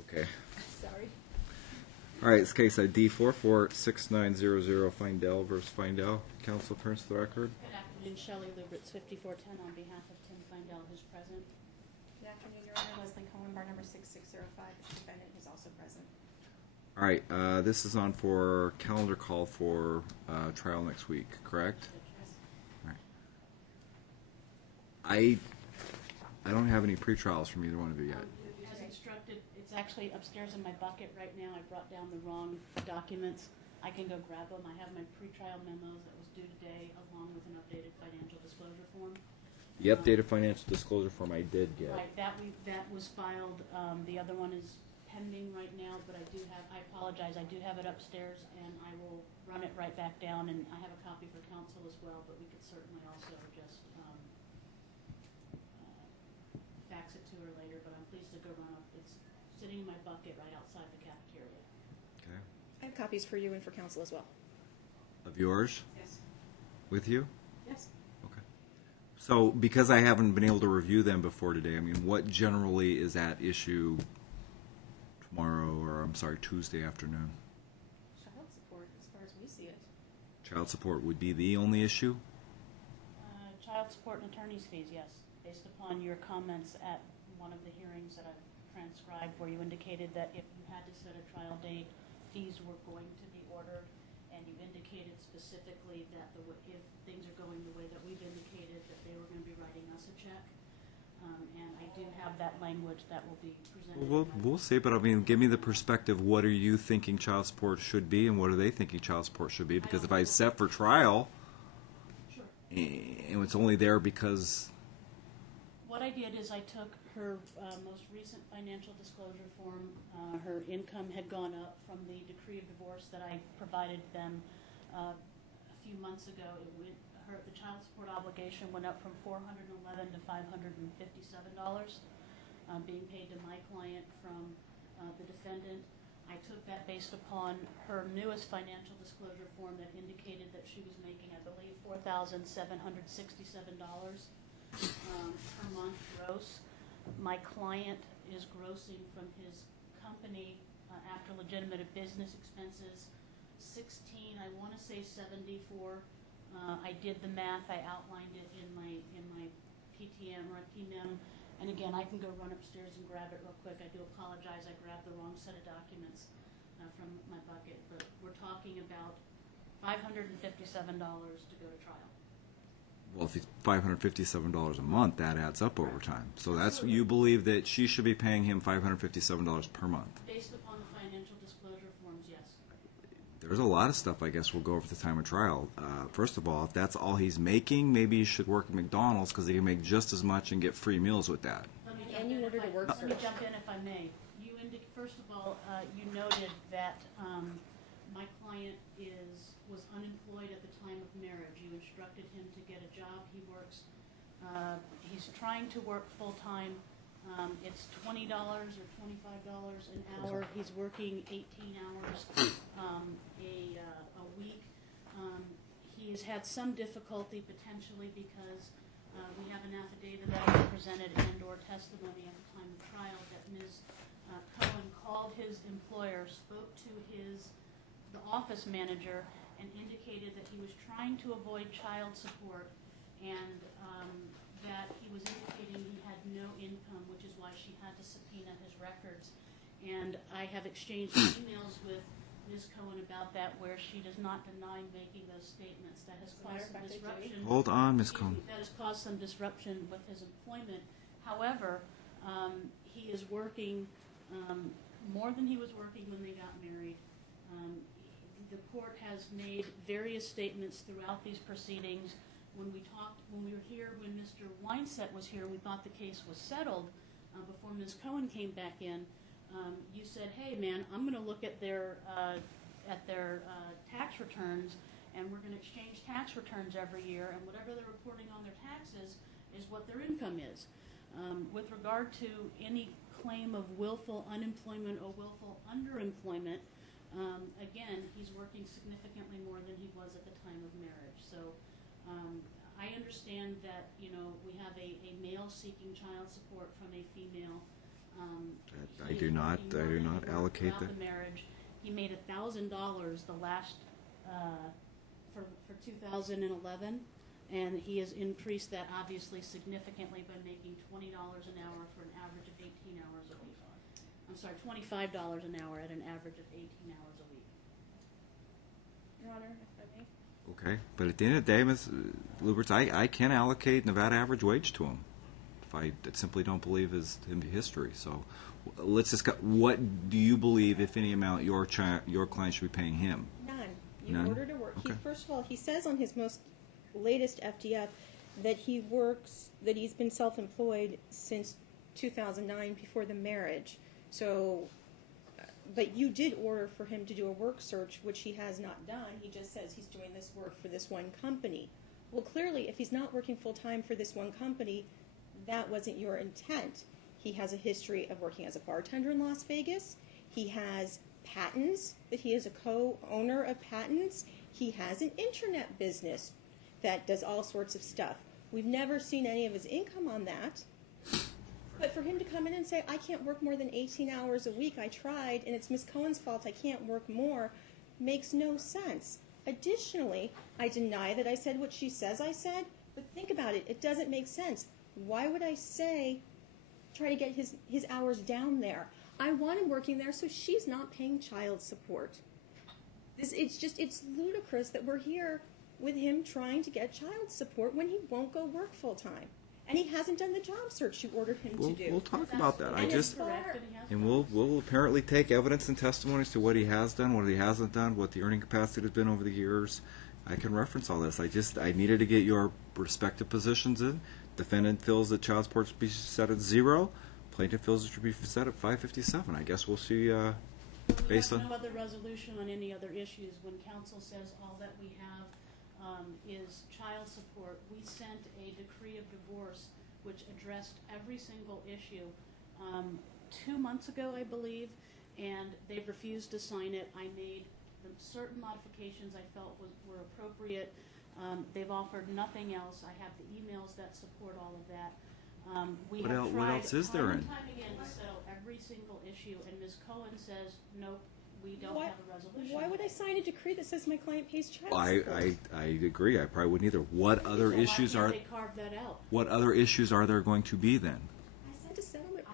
Okay. Sorry. All right, it's case ID 446900 Feindel versus Feindel. Counsel turns to the record. Good afternoon, Shelley Lubritz, 5410 on behalf of Tim Feindel, who's present. Good afternoon, Your Honor. Leslie Cohen, bar number 6605. The defendant is also present. All right, this is on for calendar call for trial next week, correct? Yes. All right. I don't have any pre-trials from either one of you yet. As instructed, it's actually upstairs in my bucket right now. I brought down the wrong documents. I can go grab them. I have my pre-trial memos that was due today, along with an updated financial disclosure form. The updated financial disclosure form I did get. Right, that was filed. The other one is pending right now, but I apologize, I do have it upstairs, and I will run it right back down, and I have a copy for counsel as well, but we could certainly also just fax it to her later, but I'm pleased to go run up. It's sitting in my bucket right outside the cafeteria. Okay. I have copies for you and for counsel as well. Of yours? Yes. With you? Yes. Okay. So, because I haven't been able to review them before today, I mean, what generally is at issue tomorrow, or I'm sorry, Tuesday afternoon? Child support, as far as we see it. Child support would be the only issue? Child support and attorney's fees, yes, based upon your comments at one of the hearings that I've transcribed, where you indicated that if you had to set a trial date, fees were going to be ordered, and you indicated specifically that if things are going the way that we've indicated, that they were going to be writing us a check. And I do have that language that will be presented. We'll see, but I mean, give me the perspective. What are you thinking child support should be, and what are they thinking child support should be? Because if I set for trial, Sure. and it's only there because... What I did is I took her most recent financial disclosure form. Her income had gone up from the decree of divorce that I provided them a few months ago. The child support obligation went up from $411 to $557, being paid to my client from the defendant. I took that based upon her newest financial disclosure form that indicated that she was making, I believe, $4,767 per month gross. My client is grossing from his company after legitimate business expenses 16, I want to say 74. I did the math. I outlined it in my PTM or PMM. And again, I can go run upstairs and grab it real quick. I do apologize. I grabbed the wrong set of documents from my bucket. But we're talking about $557 to go to trial. Well, if it's $557 a month, that adds up over time. So that's you believe that she should be paying him $557 per month. Based upon the financial disclosure forms, yes. There's a lot of stuff I guess we'll go over at the time of trial. First of all, if that's all he's making, maybe he should work at McDonald's because he can make just as much and get free meals with that. Let me And you ordered a work Let me search. jump in if I may. First of all, you noted that my client was unemployed at the time of marriage. You instructed him to get a job. He works. He's trying to work full time. It's $20 or $25 an hour. He's working 18 hours a week. He has had some difficulty potentially because we have an affidavit that was presented and/or testimony at the time of trial that Ms. Cohen called his employer, spoke to the office manager, and indicated that he was trying to avoid child support, and that he was indicating he had no income, which is why she had to subpoena his records. And I have exchanged emails with Ms. Cohen about that, where she does not deny making those statements. That has caused some disruption. Hold on, Ms. Cohen. That has caused some disruption with his employment. However, he is working more than he was working when they got married. The court has made various statements throughout these proceedings. When we were here, when Mr. Weinset was here, we thought the case was settled before Ms. Cohen came back in. You said, "Hey, man, I'm going to look at their tax returns, and we're going to exchange tax returns every year, and whatever they're reporting on their taxes is what their income is." With regard to any claim of willful unemployment or willful underemployment, again, he's working significantly more than he was at the time of marriage. So I understand that we have a male seeking child support from a female. I do not allocate that. The marriage, he made $1,000 the last for 2011, and he has increased that obviously significantly by making $20 an hour for an average of 18 hours a week. I'm sorry, $25 an hour at an average of 18 hours a week. Your Honor, if I may. Okay, but at the end of the day, Ms. Luberts, I can allocate Nevada average wage to him if I simply don't believe his history. So let's discuss, what do you believe, if any amount, your client should be paying him? None. You None? ordered to work. Okay. First of all, he says on his most latest FDF that that he's been self-employed since 2009 before the marriage. So, but you did order for him to do a work search, which he has not done. He just says he's doing this work for this one company. Well, clearly, if he's not working full-time for this one company, that wasn't your intent. He has a history of working as a bartender in Las Vegas. He has patents, that he is a co-owner of patents. He has an internet business that does all sorts of stuff. We've never seen any of his income on that. But for him to come in and say, I can't work more than 18 hours a week, I tried, and it's Ms. Cohen's fault, I can't work more, makes no sense. Additionally, I deny that I said what she says I said, but think about it, it doesn't make sense. Why would I say, try to get his hours down there? I want him working there so she's not paying child support. It's ludicrous that we're here with him trying to get child support when he won't go work full time. And he hasn't done the job search you ordered him to do. We'll talk about that. And We'll apparently take evidence and testimonies to what he has done, what he hasn't done, what the earning capacity has been over the years. I can reference all this. I needed to get your respective positions in. Defendant feels that child support should be set at 0. Plaintiff feels it should be set at 557. I guess we'll see based on. No other resolution on any other issues. When counsel says all that we have is child support, we sent a decree of divorce which addressed every single issue 2 months ago, I believe, and they refused to sign it. I made certain modifications I felt were appropriate. They've offered nothing else. I have the emails that support all of that. What else is there in? Time and time again to settle every single issue, and Ms. Cohen says, nope, we don't have a resolution. Why would I sign a decree that says my client pays child support? I agree. I probably wouldn't either. What other issues are? They carved that out. What other issues are there going to be then? I sent a settlement.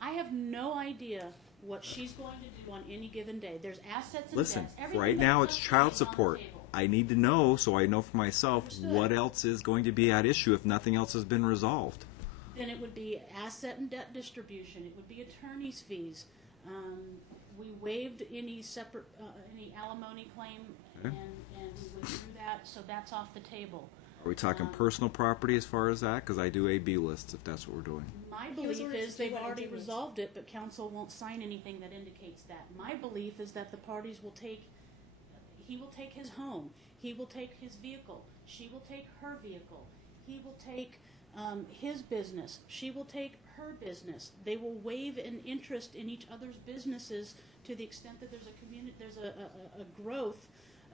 I have no idea what she's going to do on any given day. There's assets and Listen, debts. Everything right that now comes it's to child me is on the support. table. I need to know so I know for myself Understood. what else is going to be at issue if nothing else has been resolved. Then it would be asset and debt distribution. It would be attorney's fees. We waived any separate, any alimony claim, Okay. and we withdrew that, so that's off the table. Are we talking personal property as far as that? Because I do A/B lists if that's what we're doing. My He was belief ordered is to do they've what I already didn't. resolved it, but counsel won't sign anything that indicates that. My belief is that the parties will take, he will take his home, he will take his vehicle, she will take her vehicle, he will take his business, she will take her business. They will waive an interest in each other's businesses to the extent that there's a growth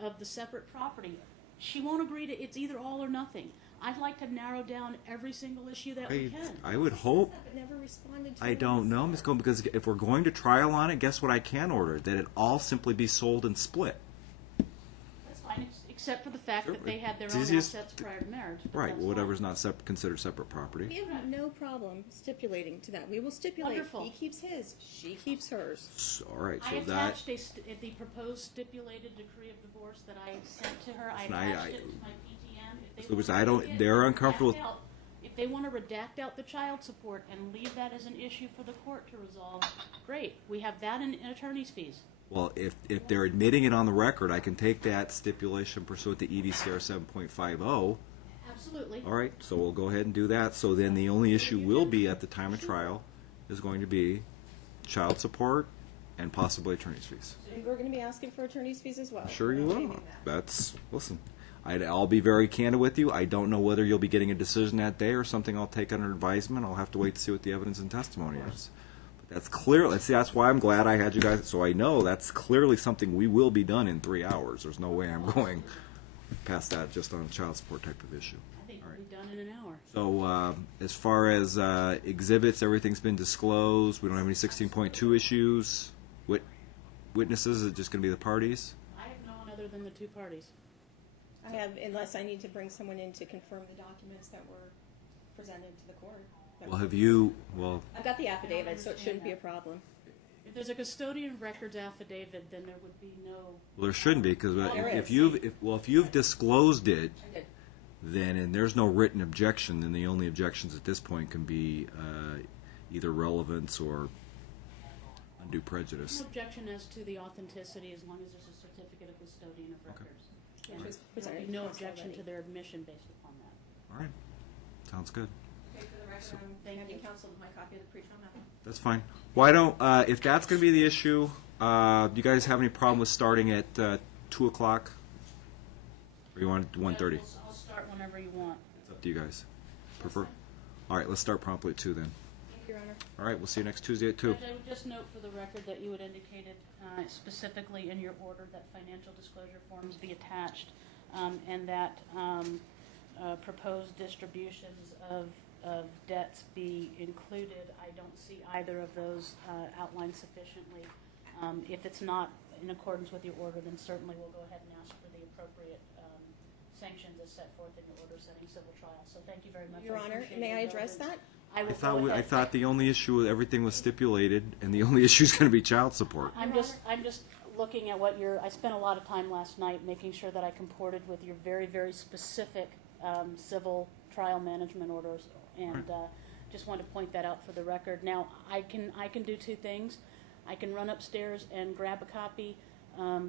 of the separate property. She won't agree to it's either all or nothing. I'd like to narrow down every single issue that we can. I would hope. But never responded to I it. don't know, Ms. Gold, because if we're going to trial on it, guess what I can order? That it all simply be sold and split. That's fine, except for the fact Sure. that they had their It's own easiest assets prior to marriage. but Right, that's well, whatever's fine. not considered separate property. We have no problem stipulating to that. We will stipulate. Wonderful. He keeps his, she keeps hers. All right, I so that. attached the proposed stipulated decree of divorce that I sent to her. I Listen, I- attached it to my PTM. If they Lucas, wanna I don't- redact they're it, uncomfortable- redact out- If they want to redact out the child support and leave that as an issue for the court to resolve, great. We have that in attorney's fees. Well, if they're admitting it on the record, I can take that stipulation pursuant to EDCR 7.50. Absolutely. All right, so we'll go ahead and do that. So then the only issue will be at the time of trial is going to be child support and possibly attorney's fees. And we're going to be asking for attorney's fees as well. Sure you We're will. waiving that. Listen, I'll be very candid with you. I don't know whether you'll be getting a decision that day or something I'll take under advisement. I'll have to wait to see what the evidence and testimony is. But that's clear. That's why I'm glad I had you guys, so I know that's clearly something we will be done in 3 hours. There's no way I'm going past that just on a child support type of issue. I think All right. done in an hour. So as far as exhibits, everything's been disclosed. We don't have any 16.2 issues. Witnesses, is it just going to be the parties? I have no one other than the two parties. I have, unless I need to bring someone in to confirm the documents that were presented to the court. Well, have you, well, I've got the affidavit, so it shouldn't be a problem. If there's a custodian of records affidavit, then there would be no. well, there shouldn't be, because there if is. if you've disclosed it, I did. then, and there's no written objection, then the only objections at this point can be either relevance or undue prejudice. No objection as to the authenticity as long as there's a certificate of custodian of records. Which And was there presented would to be no council objection already. to their admission based upon that. All right, sounds good. Okay, for the record, I'm Thank handing you. counsel my copy of the pre-trial memo. That's fine. Why don't, if that's going to be the issue, do you guys have any problem with starting at 2 o'clock? Or you want 1:30? Yeah, I'll start whenever you want. It's up to you guys. Prefer? All right, let's start promptly at 2 then. Thank you, Your Honor. All right, we'll see you next Tuesday at 2. Judge, I would just note for the record that you had indicated specifically in your order that financial disclosure forms be attached, and that proposed distributions of debts be included. I don't see either of those outlined sufficiently. If it's not in accordance with your order, then certainly we'll go ahead and ask for the appropriate sanctions as set forth in your order setting civil trial. So thank you very much. Your Honor, appreciate may your I address indulgence. that? I will go I ahead. thought the only issue, everything was stipulated, and the only issue is going to be child support. I'm just looking at what I spent a lot of time last night making sure that I comported with your very, very specific civil trial management orders, and just wanted to point that out for the record. Now, I can do two things. I can run upstairs and grab a copy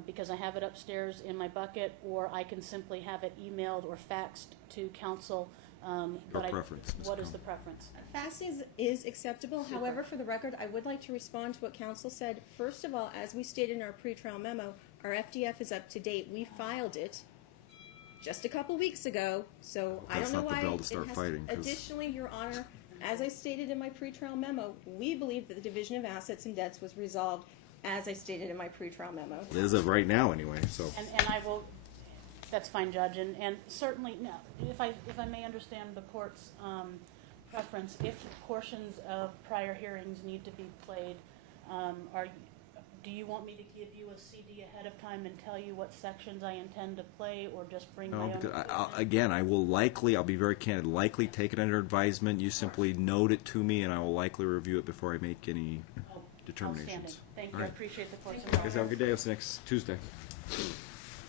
because I have it upstairs in my bucket, or I can simply have it emailed or faxed to counsel. Your preference, Ms. What is Cohen. the preference? Fax is acceptable. However, for the record, I would like to respond to what counsel said. First of all, as we stated in our pretrial memo, our FDF is up to date. We filed it just a couple weeks ago, so I That's don't know not the why bill to start it has. fighting, 'cause- Additionally, Your Honor, as I stated in my pretrial memo, we believe that the division of assets and debts was resolved, as I stated in my pretrial memo. As of right now, anyway, so. And I will, that's fine, Judge, and certainly, no, if I may understand the court's preference, if portions of prior hearings need to be played, do you want me to give you a CD ahead of time and tell you what sections I intend to play, or just bring my No, own? because again, I'll be very candid, likely take it under advisement. You simply note it to me, and I will likely review it before I make any Oh, determinations. outstanding. Thank you, All I right. appreciate the court's Guys, have a involvement. good day. I'll see you next Tuesday.